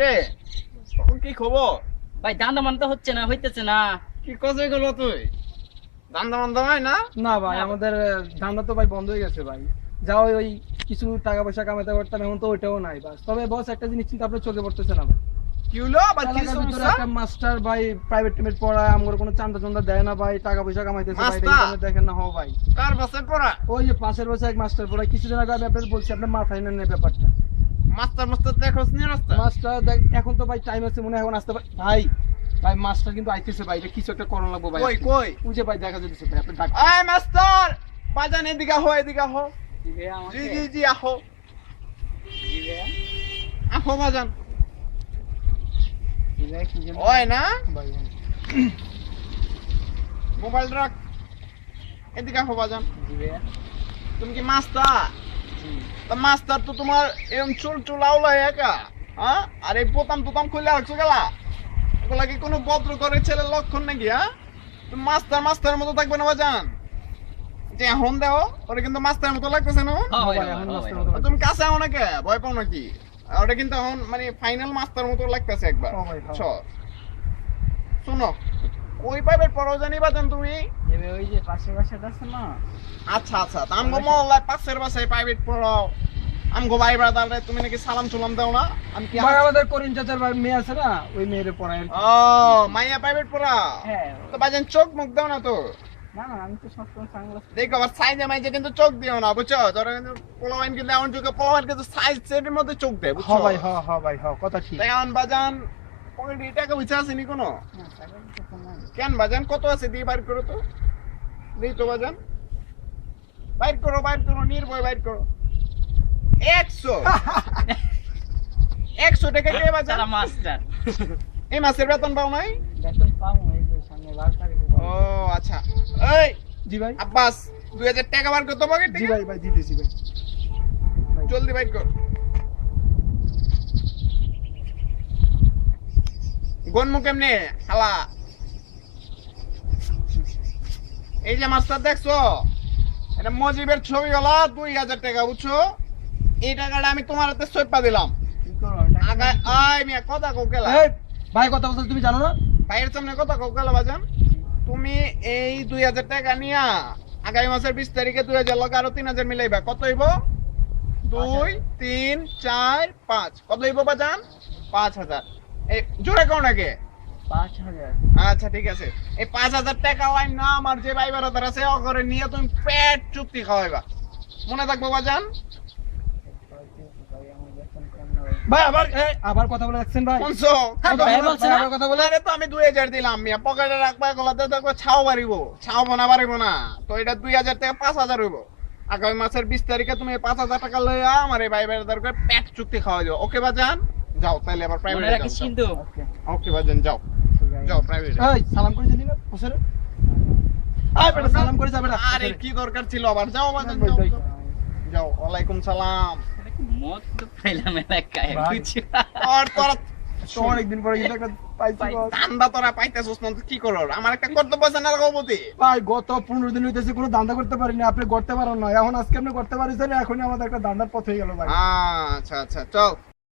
রে তখন কি খবর? ভাই দান্দা মানতে হচ্ছে না, হইতেছে না। কি কাজে গেল তুই? ধান্দা মান্দা হয় না? না ভাই, আমাদের ধান্দা তো ভাই বন্ধ হয়ে গেছে ভাই। যাও ওই কিছু টাকা পয়সা কামাতে পারতাম, এখন তো ওইটাও নাই বাস। তবে বস একটা জিনিস কিন্তু আপনার চোখে পড়তেছে না ভাই, কি হলো আবার? কি এলাকার ভিতরে সমস্যা? একটা মাস্টার ভাই প্রাইভেট টিমের পড়ায়, আমার কোনো চান্দা চান্দা দেয় না ভাই, টাকা পয়সা কামাইতেছে ভাই, মাস্টার? এটা দেখেন না। হো ভাই, কার বাসে পড়া? ওই যে পাশের বছর এক মাস্টার পড়ায়, কিছুদিন আগে আমি আপনাদের বলছি, আপনার মাথায় নেন এই ব্যাপারটা। মাস্টার মাস্টার দেখোস নি রাস্তা? মাস্টার এখন তো ভাই টাইম আছে, মনে হয় এখন আসতে ভাই। ভাই মাস্টার কিন্তু আইতেছে ভাই, এটা কিছু একটা করণ লাগবো ভাই। কই কই? ওই যে ভাই দেখা যাচ্ছে ভাই, আপনি ডাক। এই মাস্টার, বাজান এদিকে হো, এদিকে হো। জি জি জি আহো, আহো বাজান। ওই না, ভাই মোবাইল রাখ, এদিকে আহো বাজান। তুমি কি মাস্টার? তা মাস্টার তো তোমার এরকম চুল চুল আউলা একা, হ্যাঁ? আর এই বোতাম টোতাম খুলে রাখছো গেলা, ওগুলা কি কোনো ভদ্র করে ছেলের লক্ষণ নাকি? হ্যাঁ, তুমি মাস্টার মাস্টারের মতো থাকবে না বাজান। যে এখন দেও ওরা কিন্তু মাস্টারের মতো লাগতেছে না? তুমি কাছে আও নাকি, ভয় পাও নাকি? ওটা কিন্তু এখন মানে ফাইনাল মাস্টার মতো লাগতেছে একবার। শোনো, ওই পাইবের পরও জানি বাজান তুমি? ওই যে পাশের বাসাটা আছে না? আচ্ছা আচ্ছা, তা আমগো মহল্লায় পাশের বাসায় প্রাইভেট পড়াও, আমগো ভাই ব্রাদাররে তুমি নাকি সালাম সুলাম দাও না? আমি কি ভাই আমাদের করিম চাচার ভাই মেয়ে আছে না, ওই মেয়েরে পড়ায় আর কি। ও মাইয়া প্রাইভেট পড়া? হ্যাঁ। তো বাজান চোখ মুখ দাও না তো। না না, আমি তো সবসময় সানগ্লাস। দেখো আবার সাইজে মাইজে কিন্তু চোখ দিও না, বুঝছো? ধরো কিন্তু পোলাওয়াইন কিন্তু এমন যুগে পোলাওয়াইন কিন্তু সাইজ সেটের মধ্যে চোখ দেয়, হ বুঝছো? ভাই, হ হ ভাই, হ কথা ঠিক। তাই এখন বাজান পকেটে টাকা পয়সা আছে নি কোনো? কেন বাজান, কত আছে দিয়ে বাইর করো তো, দিই তো বাজান, বাইর করো নির্ভয় বাইর করো। 100 টাকা কে বাজান? তারা মাস্টার। এই মাসের বেতন পাও নাই? বেতন পাবো এই যে সামনে 12 তারিখে। ও আচ্ছা, এই জি ভাই, আব্বাস 2000 টাকা বার করতে পকেট জি থেকে? ভাই, ভাই দিতেছি ভাই। জলদি বাইর কর। গনমু কেমনে শালা? এই যে মাস্টার দেখছো, এটা মজিবের ছবি হলো 2000 টাকা, বুঝছো? এই টাকাটা আমি তোমার হাতে সইপা দিলাম। কি করো? আগায় আয় মিয়া, কথা কোকেলা এই ভাই, কথা বলতে তুমি জানো না? ভাইয়ের সামনে কথা কোকেলা বাজান। তুমি এই 2000 টাকা নিয়া আগামী মাসের 20 তারিখে 2000 লোক আরো 3000 মিলাইবা, কত হইব? 2 3 4 5, কত হইব বাজান? 5000। এই জোরে কোন নাকি? 5000। আচ্ছা ঠিক আছে, এই 5000 টাকা লাইন না আমার যে ভাই বেড়াদার আছে ও করে নিয়ে তুমি পেট চুক্তি খাওয়াইবা, মনে থাকবো বাজান। ভাই আবার কথা বলে রাখছেন ভাই। শুনছো? ভাই বলছে না? আবার কথা বলে। আরে তো আমি 2000 দিলাম মিয়া, পকেটে রাখবা, গলাতে দেখবো ছাও বাড়িবো, ছাও বানা বাড়িবো না তো। এটা 2000 থেকে 5000 হইব। আগামী মাসের 20 তারিখে তুমি 5000 টাকা লইয়া আমার এই ভাই বেড়াদার করে পেট চুক্তি খাওয়াই দিও, ওকে বাজান? যাও তাইলে আবার মনে প্রাইভেটে রাখিস যাও। কিন্তু। ওকে বাজান, যাও যাও প্রাইভেটে। এই সালাম করে দিলি না বসরে? আয় বেটা, সালাম করে যা বেটা। আরে কি দরকার ছিল আবার? যাও বাজান, ভাই, যাও ভাই। যাও। যাও, ওয়ালাইকুম সালাম। মদ তো পাইলাম এলাকায়, ভাই। বুঝছো? আর তোরা তো অনেকদিন পরে কিন্তু একটা পাইছি বস। ধান্দা তোরা পাইতেছিস না তো কি করো? আমার একটা কর্তব্য আছে না গবতি? ভাই গত 15 দিন হইতেছে কোনো ধান্দা করতে পারিনি, আপনি করতে পারেন না, এখন আজকে আপনি করতে পারছেন, এখনই আমাদের একটা ধান্দার পথ হয়ে গেল ভাই। আচ্ছা আচ্ছা, চল।